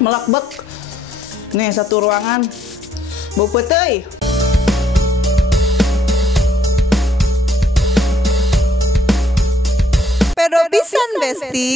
Melakbek. Nih satu ruangan. Bau putih. Pedo pisan besti.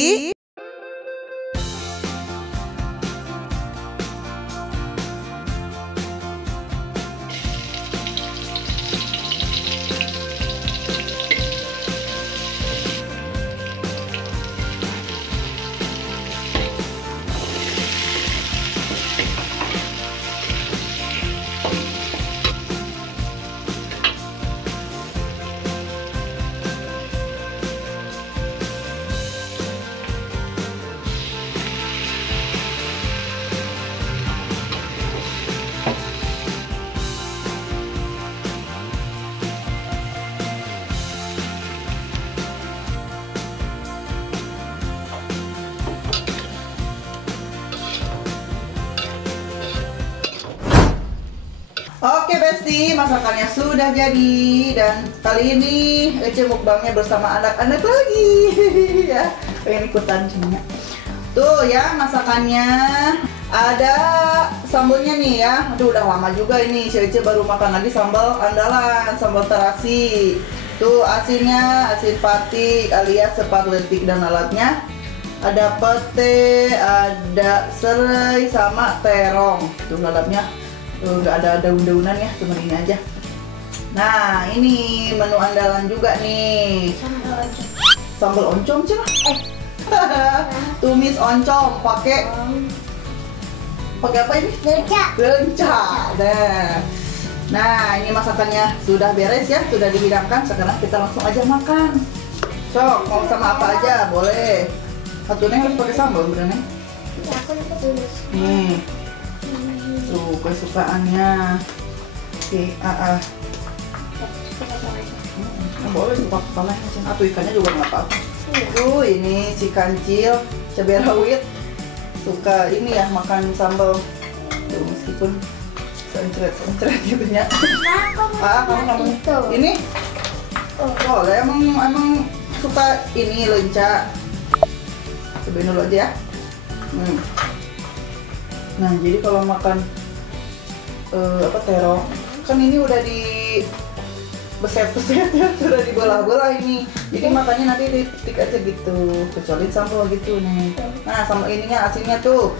Oke besti, masakannya sudah jadi dan kali ini Ece mukbangnya bersama anak-anak lagi ya, pengen ikutan cina. Tuh ya masakannya, ada sambalnya nih ya. Aduh udah lama juga ini Ece baru makan lagi sambal andalan, sambal terasi. Tuh asinnya, asin patik alias sepat letik dan alatnya. Ada pete, ada serai sama terong. Tuh lalapnya. Nggak ada daun-daunan ya, cuma ini aja. Nah ini menu andalan juga nih, sambal oncom cina. Tumis oncom pakai apa ini? Lenca. Nah ini masakannya sudah beres ya, sudah dihidangkan. Sekarang kita langsung aja makan. Sok mau sama apa aja boleh. Satunya harus pakai sambal bener nih. Nih. Tuh kesukaannya. Oke, boleh suka pakai atau ikannya juga nggak apa-apa. Tuh ini si kancil cabai rawit suka ini ya makan sambal. Tuh meskipun sencret gitu nya. Kamu ini? Oh, emang suka ini lenca. Cobain dulu aja ya. Nah jadi kalau makan terong kan ini udah di beset-beset ya, sudah dibelah-belah ini. Jadi makannya nanti ditik aja gitu, kecuali sambal gitu nih. Nah sambal ininya asinnya tuh.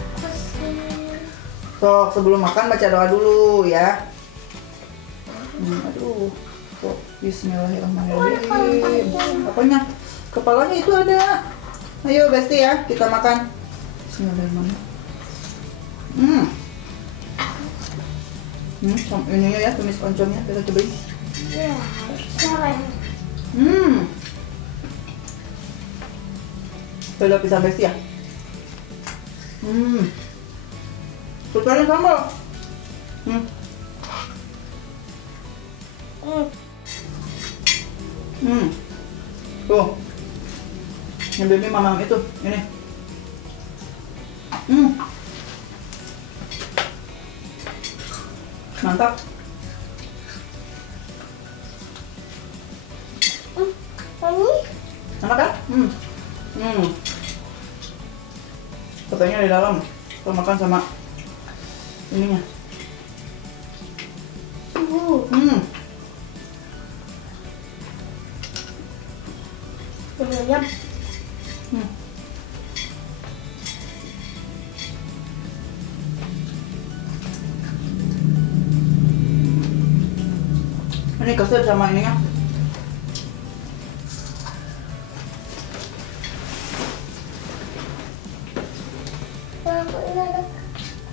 Sok sebelum makan baca doa dulu ya. Aduh, kok bismillahirrahmanirrahim. Apanya? Kepalanya itu ada. Ayo besti ya, kita makan. Bismillahirrahmanirrahim. Ininya ya, tumis oncomnya, kita cobain. Udah pisang besti ya. Sukanya sambal. Tuh, yang baby mamam itu, ini. Mantap. Enak kan? Katanya di dalam. Kita makan sama ininya. Ini kesel sama ininya.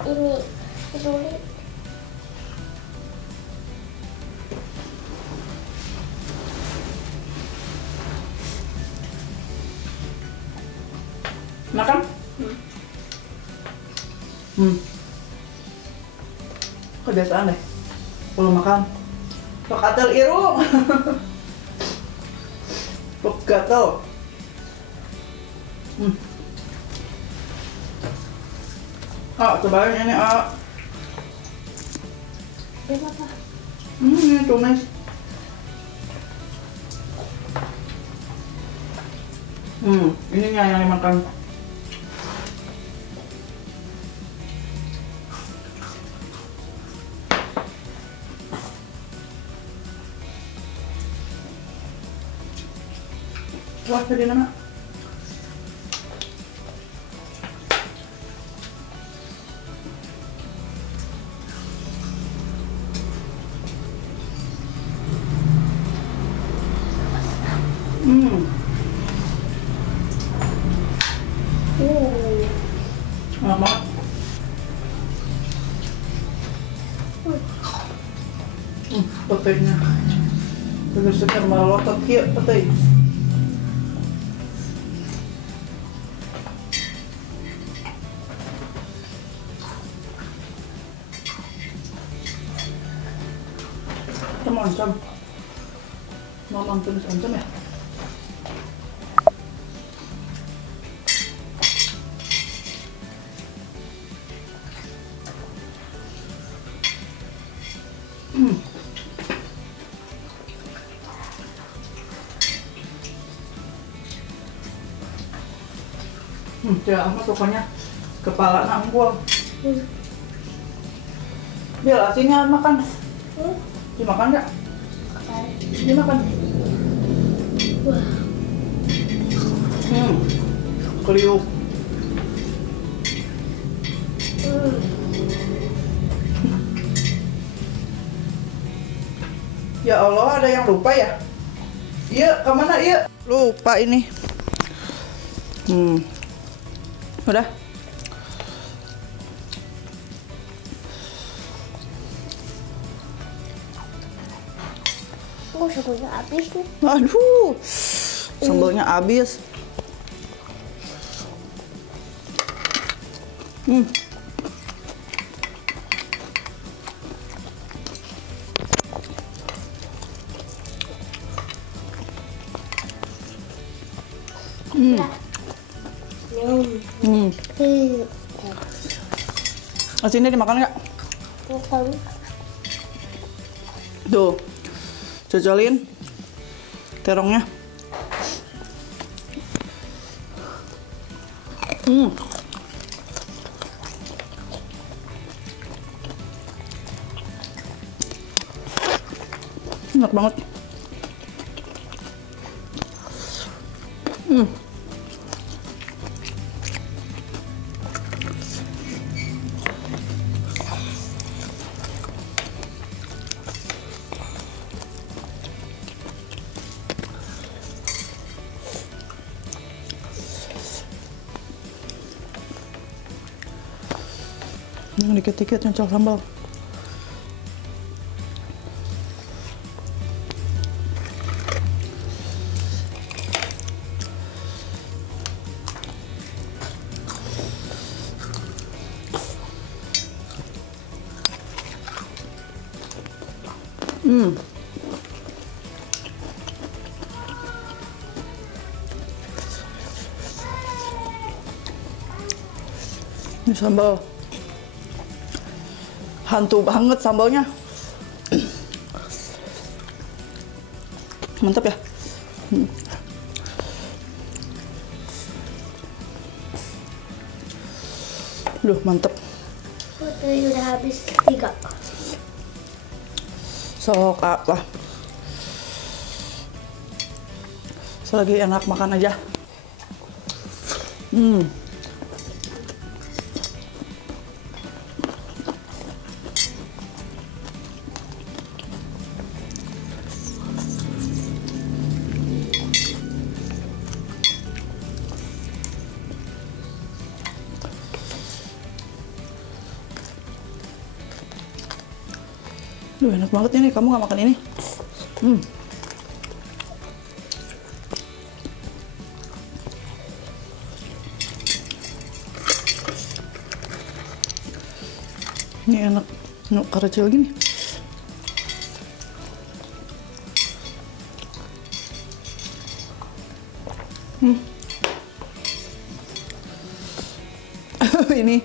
Ini sulit. Makan? Kebiasaan deh kalau makan sok gatel irung. Sok gatel. Cobain ini Ini apa? Ini tumis. Ininya yang dimakan. Wah, jadi nama. Enak banget. Petainya. Segar-segar malah lotot kieu petai. Oncom. Mamang tulis oncom ya. Ya amat pokoknya kepala nak unggul. Dia asinnya makan. Dimakan nggak? Dimakan. Wah. Kriuk. Ya Allah, ada yang lupa ya? Iya, kemana iya? Lupa ini. Udah. Oh, sambalnya habis nih. Aduh, sambalnya habis. Asinnya dimakan nggak? Makan. Tuh, cocolin terongnya. Enak banget. Yang dikit-dikit nyocok sambal. Ini sambal hantu banget sambalnya. Mantap ya. Duh, mantep. Tadi udah habis 3. Sok apa? Selagi enak makan aja. Duh, enak banget ini. Kamu nggak makan ini? Ini enak. Nuk kecil gini. Ini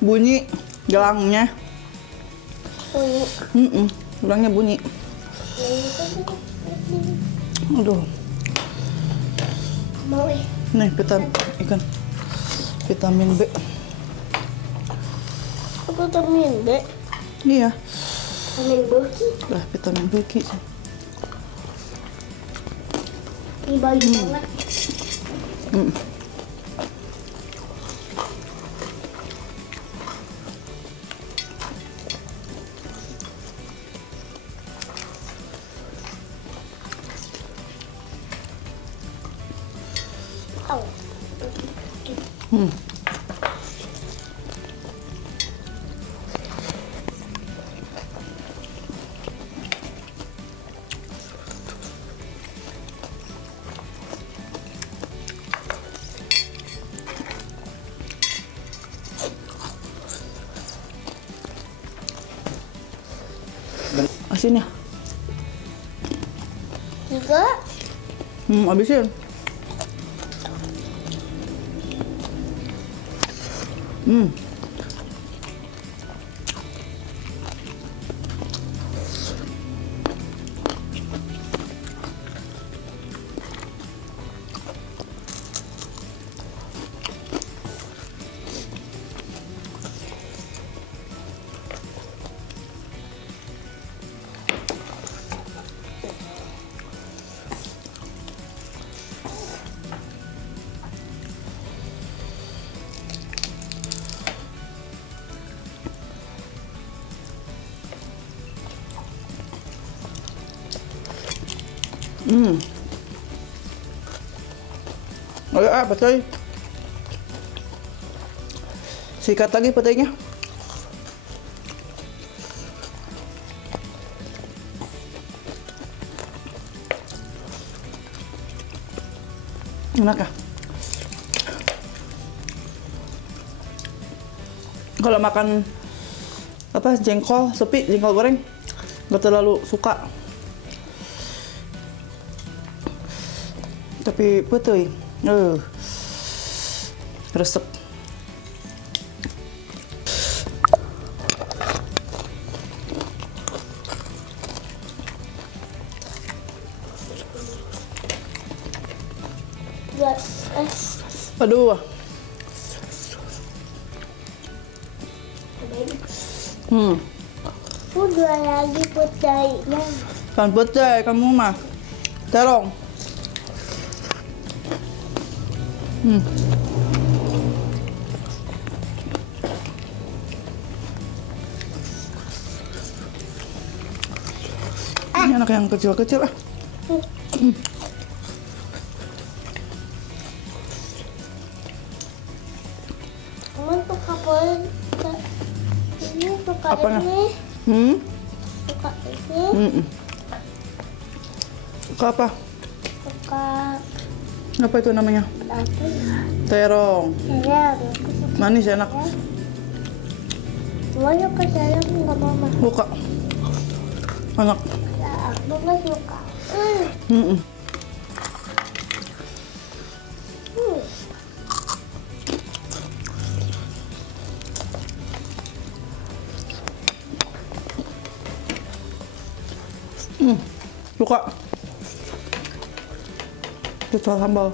bunyi gelangnya. Gelangnya bunyi. Aduh, Mau Nih ikan vitamin B. Aku vitamin B. Iya. Vitamin beki. Lah vitamin B ki. Ini bagus banget. Oh. Asin ya? Juga. Habisin. Ayo petai. Sikat lagi petainya. Enak ya? Kalau makan apa jengkol sepi, jengkol goreng nggak terlalu suka. Tapi betul, resep. Aduh. Udah lagi petainya. Kan petai kamu mah. Terong. Ini anak yang kecil-kecil ah. Kamu suka apa? Ini suka Apanya? ini. Suka ini. Suka apa? Suka Apa itu namanya? apa? Terong. Sayang. Manis enak. Semuanya ke sayang nggak mama. Suka. Enak. Ya, mama suka. Suka. Kecuali sambal.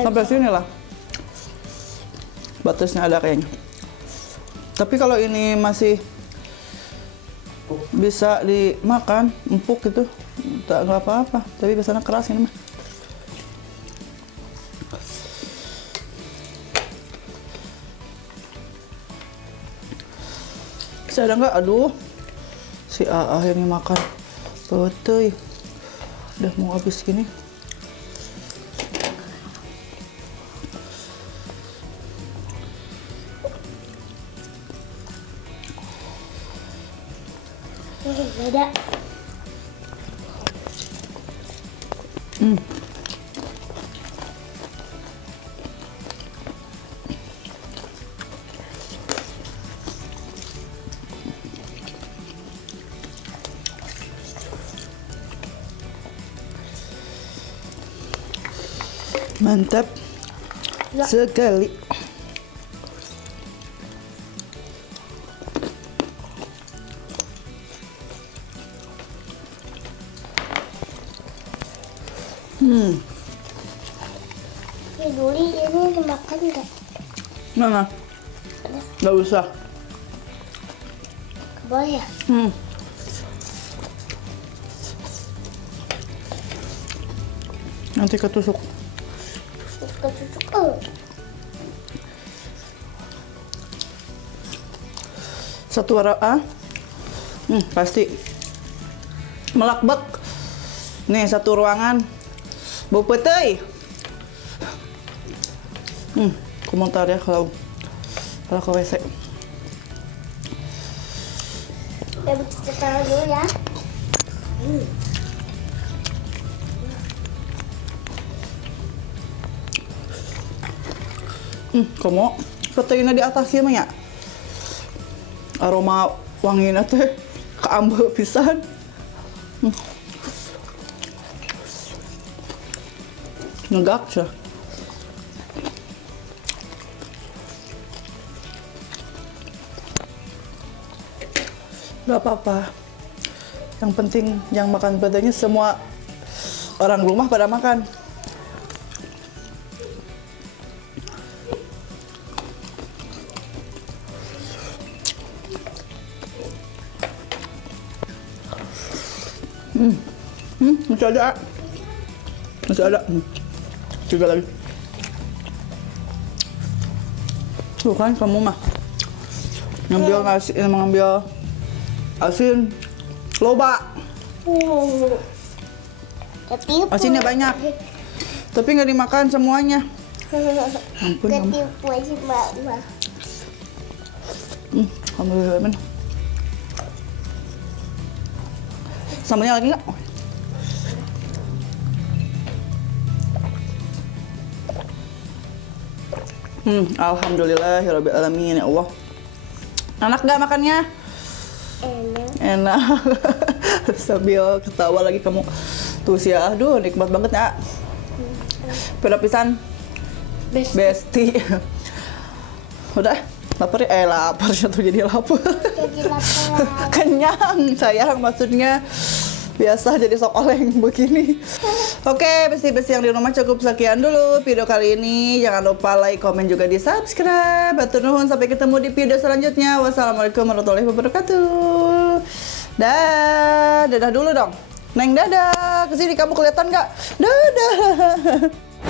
Sampai sini lah. Batasnya ada kayaknya. Tapi kalau ini masih bisa dimakan, empuk gitu, nggak apa-apa. Tapi biasanya keras ini mah. Bisa ada nggak? Aduh, si A akhirnya makan. Betul. Udah mau habis gini. Ada. Mantap. Ya. sekali. Duli ini dimakan nggak? Mana? Nggak usah. Boleh ya? Nanti ketusuk. Suka-suka. Satu warna pasti melakbek. Nih satu ruangan bau petai. Komentar ya kalau ke WC. Ya, kita taruh dulu ya. Kamu petainya di atas ya, Maya? Aroma wanginya teh keambil pisan. Negak sih. Gak apa-apa. Yang penting yang makan petainya semua orang rumah pada makan. Masih ada. Masih ada. Tiga lagi. Tuh kan kamu mah ngambil nasi, mengambil asin loba. Ketipu. Asinnya banyak. Tapi nggak dimakan semuanya. Ampun, kamu. Ketipu aja mama. Alhamdulillah, men. Sambalnya lagi nggak? Alhamdulillah, alamin ya Allah. Enak gak makannya? Enak. Enak. Sambil ketawa lagi kamu. Tuh sih, aduh nikmat banget ya. Peda pisan. Besti. Udah, lapar ya? Lapar tuh jadi lapar. Jadi lapar. Kenyang sayang maksudnya. Biasa jadi sok oleng begini. Oke, besti-besti yang di rumah cukup sekian dulu video kali ini. Jangan lupa like, komen juga di subscribe. Hatur nuhun, sampai ketemu di video selanjutnya. Wassalamualaikum warahmatullahi wabarakatuh. Dadah dulu dong. Neng dadah. Kesini kamu kelihatan nggak? Dadah.